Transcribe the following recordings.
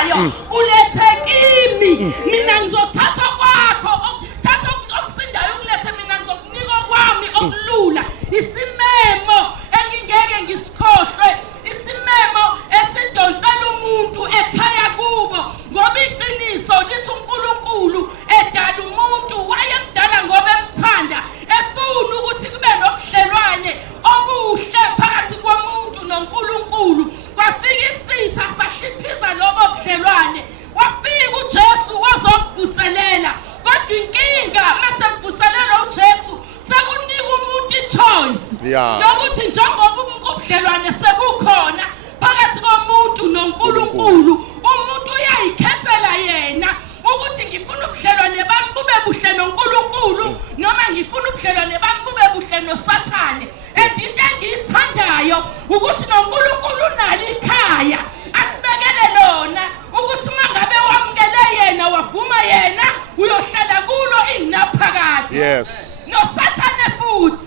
okusindayo ulethe kimi, mina ngizothatha kwakho, thatha okusindayo ukulethe mina ngizokunika kwami okulula. Isimemo engingeke ngisikhohlwe, isimemo esidonsela umuntu ekhaya kubo, ngoba iqiniso lithi uNkulunkulu edala umuntu wayemdala ngoba emthanda, efuna ukuthi kube nobudlelwane obuhle phakathi komuntu noNkulunkulu. Kwafika isitha sahliphiza lobo budlelwane, wafika uJesu wazokuvuselela. Kodwa inkinga masevuselela uJesu sekunika umuntu ichoice yokuthi njengoba ubudlelwane sebukhona phakathi komuntu noNkulunkulu, umuntu uyayikhethela yena ukuthi ngifuna ubudlelwane bami bube buhle noNkulunkulu noma ngifuna ubudlelwane bami bube buhle noSathane. Into engiyithandayo ukuthi noNkulunkulu unalo ikhaya akubekele lona, ukuthi uma ngabe wamukele yena wavuma yena uyohlala kulo inaphakade. Yes. noSathane futhi.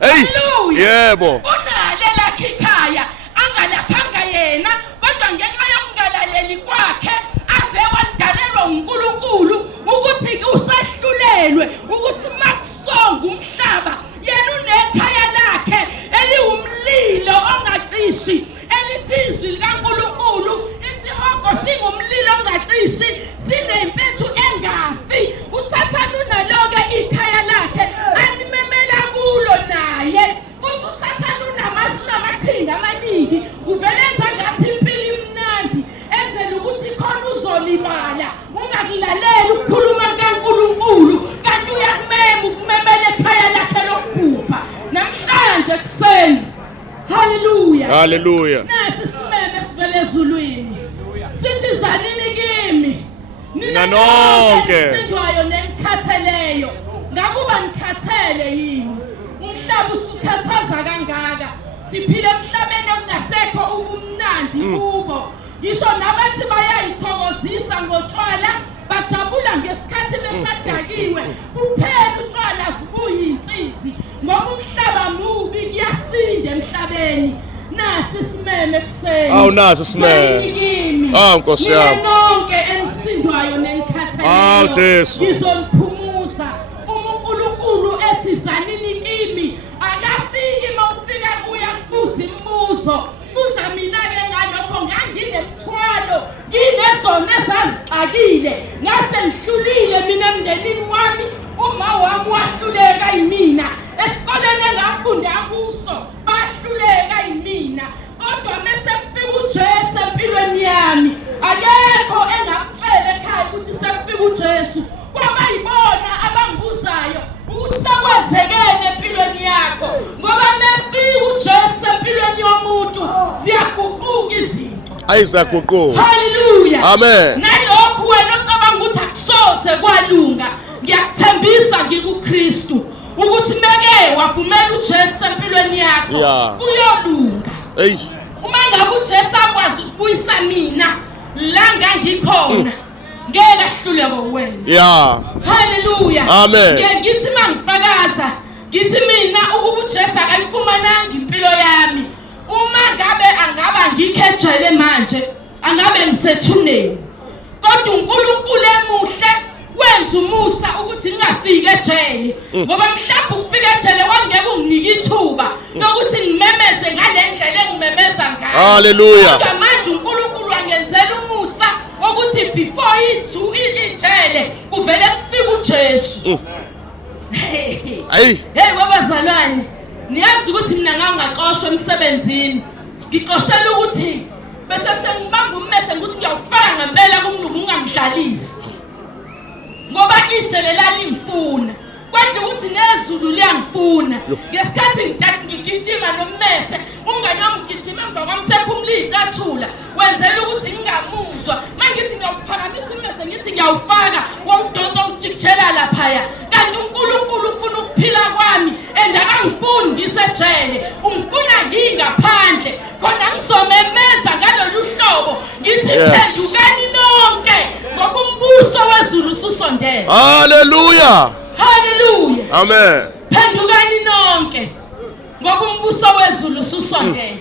Hey. Yebo. Yebo. Unale lakhe ikhaya angalaphanga yena, kodwa ngenxa yokungalaleli kwakhe aze wadalelwa uNkulunkulu ukuthi usahlulelwe ukuthi makusonga umhlaba yena unekhaya lakhe eliwumlilo ongacishi, elithi izwi likaNkulunkulu isihogo singumlilo ongacishi, sinempethu engafi. uSathane unalo-ke ikhaya lakhe alimemela kulo naye, futhi uSathane unamaqhinga amaningi. Uvele enza ngathi impilo imnandi, enzela ukuthi khona uzolibala ungakulaleli ukukhuluma kaNkulunkulu, kanti uyakumema ukumemela ekhaya lakhe lokuphupha. Namhlanje kuseni, haleluya, Hallelujah. nasi isimeme sivele ezulwini sithi zanini kimi Nina nonke nisindwayo nenikhatheleyo. Ngakuba nikhathele yini? Umhlaba usukhathaza kangaka, siphile emhlabeni okungasekho ubumnandi kubo. Ngisho nabathi bayayithokozisa ngotshwala, bajabula ngesikhathi besadakiwe. Kuphela utshwala zibuyinsizi, ngoba umhlaba mubi, kuyasinda emhlabeni. Nasi isimeme kuseni. Awu nasi isimeme. Nkosi yami. Nonke enisindwayo nenikhatheleyo. Awu Jesu. Ngizoniphumuza. uNkulunkulu ethi zanini kimi, akafiki mawufika kuya kubuza imibuzo. Buza mina-ke ngalokho nganginemthwalo, nginezona ezazixakile, ngase ngihlulile mina emndenini wami, uma wami wahluleka yimina, esikoleni engafunda kuso bahluleka yimina. Kodwa mase kufika uJesu empilweni yami, akekho engakutshela ekhaya ukuthi sekufika uJesu. Kwaba yibona abangibuzayo ukuthi sekwenzekeni empilweni yakho, ngoba mefika uJesu empilweni yomuntu ziyaguquka izinto. Ayizaguquka. Hallelujah. Amen. Nalokhu wena ocabanga ukuthi akusoze kwalunga, ngiyakuthembisa ngikuKristu ukuthi meke wavumela uJesu empilweni yakho kuyolunga. Hey. Uma ngabe uJesu akwazi ukubuyisa mina la ngangikhona, ngeke ahluleke wena. Hallelujah. Amen. Ngithi mangifakaza ngithi mina ukuba uJesu akayifumananga impilo yami, uma ngabe angaba ngikhejele manje, angabe ngisethuneni. Kodwa uNkulunkulu emuhle wenza umusa ukuthi ngingafiki ejele, ngoba mhlawumbe ukufika ejele kwangeke unginike ithuba lokuthi ngimemeze ngale ndlela engimemeza ngayo. Hallelujah. Kodwa manje uNkulunkulu angenzela umusa ukuthi before ijele kuvele kufika uJesu. Hey babazalwane, niyazi ukuthi mina ngangaqoshwa emsebenzini, ngiqoshela ukuthi bese sengibamba ummese ukuthi ngiyawufaka ngempela kumlungu ungamdlalisi, ngoba ijele lalingifuna. Kwanje ukuthi nezulu liyangifuna. Ngesikhathi ngigijima nommese, ungane wami ugijima emva kwami sephumula icathula, wenzela ukuthi ngingamuzwa. Mangithi ngiyawuphakamisa ummese ngithi ngiyawufaka, wawudonsa ujikijela laphaya. Kanti uNkulunkulu ufuna ukuphila kwami, akangifuni ngisejele, ungifuna ngingaphandle. Khona ngizomemeza ngalolu hlobo ngithi phendukani nonke, ngoba umbuso wezulu ususondele. Hallelujah. Hallelujah. Amen. Phendukani nonke ngoba umbuso wezulu ususondele.